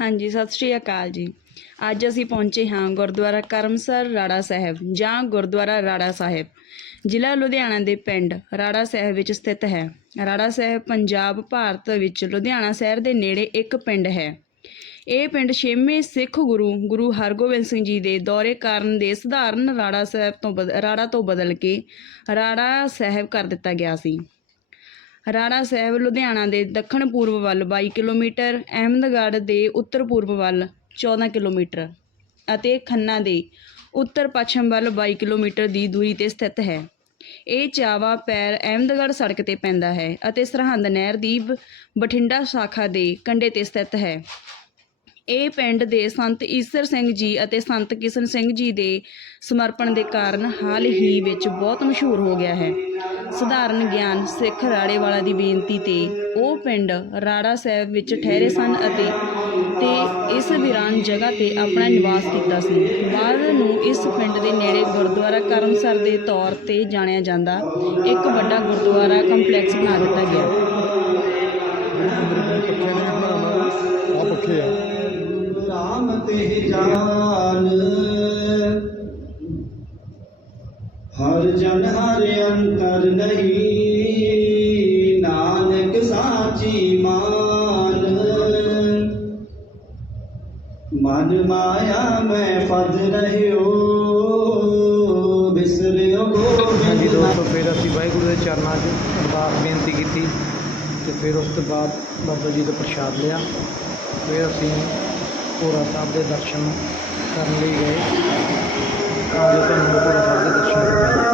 ਹਾਂਜੀ, ਸਤਿ ਸ਼੍ਰੀ ਅਕਾਲ ਜੀ। ਅੱਜ ਅਸੀਂ ਪਹੁੰਚੇ ਹਾਂ ਗੁਰਦੁਆਰਾ ਕਰਮਸਰ ਰਾੜਾ ਸਾਹਿਬ ਜਾਂ ਗੁਰਦੁਆਰਾ ਰਾੜਾ ਸਾਹਿਬ। ਜ਼ਿਲ੍ਹਾ ਲੁਧਿਆਣਾ ਦੇ ਪਿੰਡ ਰਾੜਾ ਸਾਹਿਬ ਵਿੱਚ ਸਥਿਤ ਹੈ। ਰਾੜਾ ਸਾਹਿਬ ਪੰਜਾਬ, ਭਾਰਤ ਵਿੱਚ ਲੁਧਿਆਣਾ ਸ਼ਹਿਰ ਦੇ ਨੇੜੇ ਇੱਕ ਪਿੰਡ ਹੈ। ਇਹ ਪਿੰਡ ਛੇਵੇਂ ਸਿੱਖ ਗੁਰੂ ਗੁਰੂ ਹਰਗੋਬਿੰਦ ਸਿੰਘ ਜੀ ਦੇ ਦੌਰੇ ਕਾਰਨ ਦੇ ਸਧਾਰਨ ਰਾੜਾ ਸਾਹਿਬ ਤੋਂ ਬਦ- ਰਾੜਾ ਤੋਂ ਬਦਲ ਕੇ ਰਾੜਾ ਸਾਹਿਬ ਕਰ ਦਿੱਤਾ ਗਿਆ ਸੀ। ਰਾਣਾ ਸਾਹਿਬ, ਲੁਧਿਆਣਾ ਦੇ ਦੱਖਣ ਪੂਰਬ ਵੱਲ 22 ਕਿਲੋਮੀਟਰ, ਅਹਿਮਦਗੜ੍ਹ ਦੇ ਉੱਤਰ ਪੂਰਬ ਵੱਲ 14 ਕਿਲੋਮੀਟਰ ਅਤੇ ਖੰਨਾ ਦੇ ਉੱਤਰ ਪੱਛਮ ਵੱਲ 22 ਕਿਲੋਮੀਟਰ ਦੀ ਦੂਰੀ ਤੇ ਸਥਿਤ ਹੈ। ਇਹ ਚਾਵਾ ਪੈਰ ਅਹਿਮਦਗੜ੍ਹ ਸੜਕ ਤੇ ਪੈਂਦਾ ਹੈ ਅਤੇ ਸਰਹੰਦ ਨਹਿਰ ਦੀ ਬਠਿੰਡਾ ਸ਼ਾਖਾ ਦੇ ਕੰਢੇ ਤੇ ਸਥਿਤ ਹੈ। ਇਹ ਪਿੰਡ ਦੇ ਸੰਤ ਈਸਰ ਸਿੰਘ ਜੀ ਅਤੇ ਸੰਤ ਕਿਸ਼ਨ ਸਿੰਘ ਜੀ ਦੇ ਸਮਰਪਣ ਦੇ ਕਾਰਨ ਹਾਲ ਹੀ ਵਿੱਚ ਬਹੁਤ ਮਸ਼ਹੂਰ ਹੋ ਗਿਆ ਹੈ। ਸਧਾਰਨ ਗਿਆਨ ਸਿੱਖ ਰਾੜੇ ਵਾਲਾ ਦੀ ਬੇਨਤੀ ਤੇ ਉਹ ਪਿੰਡ ਰਾੜਾ ਸਾਹਿਬ ਵਿੱਚ ਠਹਿਰੇ ਸਨ ਅਤੇ ਤੇ ਇਸ ਵੀਰਾਨ ਜਗ੍ਹਾ ਤੇ ਆਪਣਾ ਨਿਵਾਸ ਕੀਤਾ ਸੀ। ਬਾਅਦ ਨੂੰ ਇਸ ਪਿੰਡ ਦੇ ਨੇੜੇ ਗੁਰਦੁਆਰਾ ਕਰਮਸਰ ਦੇ ਤੌਰ ਤੇ ਜਾਣਿਆ ਜਾਂਦਾ। ਇੱਕ ਵੱਡਾ ਗੁਰਦੁਆਰਾ ਕੰਪਲੈਕਸ ਬਣਾ ਦਿੱਤਾ ਗਿਆ। ਤੇ ਜਾਨ ਹਰ ਜਨ ਹਰ ਅੰਤਰ ਨਹੀਂ ਨਾਨਕ ਸਾਚੀ ਮਾਨ। ਮਨ ਮਾਇਆ ਮੈਂ ਫਦ ਰਹਿਓ ਬਿਸਰਿਓ ਹਾਂਜੀ ਗੋਬਿੰਦ ਦੋਸਤੋ ਫਿਰ ਅਸੀਂ ਵਾਹਿਗੁਰੂ ਦੇ ਚਰਨਾਂ 'ਚ ਅਰਦਾਸ ਬੇਨਤੀ ਕੀਤੀ ਤੇ ਫਿਰ ਉਸ ਤੋਂ ਬਾਅਦ ਬਾਬਾ ਜੀ ਦਾ ਪ੍ਰਸ਼ਾਦ ਲਿਆ। ਫਿਰ ਅਸੀਂ ਭੋਰਾ ਸਾਹਿਬ ਦੇ ਦਰਸ਼ਨ ਕਰਨ ਲਈ ਗਏ। ਤਾਂ ਜੋ, ਤੁਹਾਨੂੰ ਭੋਰਾ ਸਾਹਿਬ ਦੇ ਦਰਸ਼ਨ ਕਰਵਾਈਏ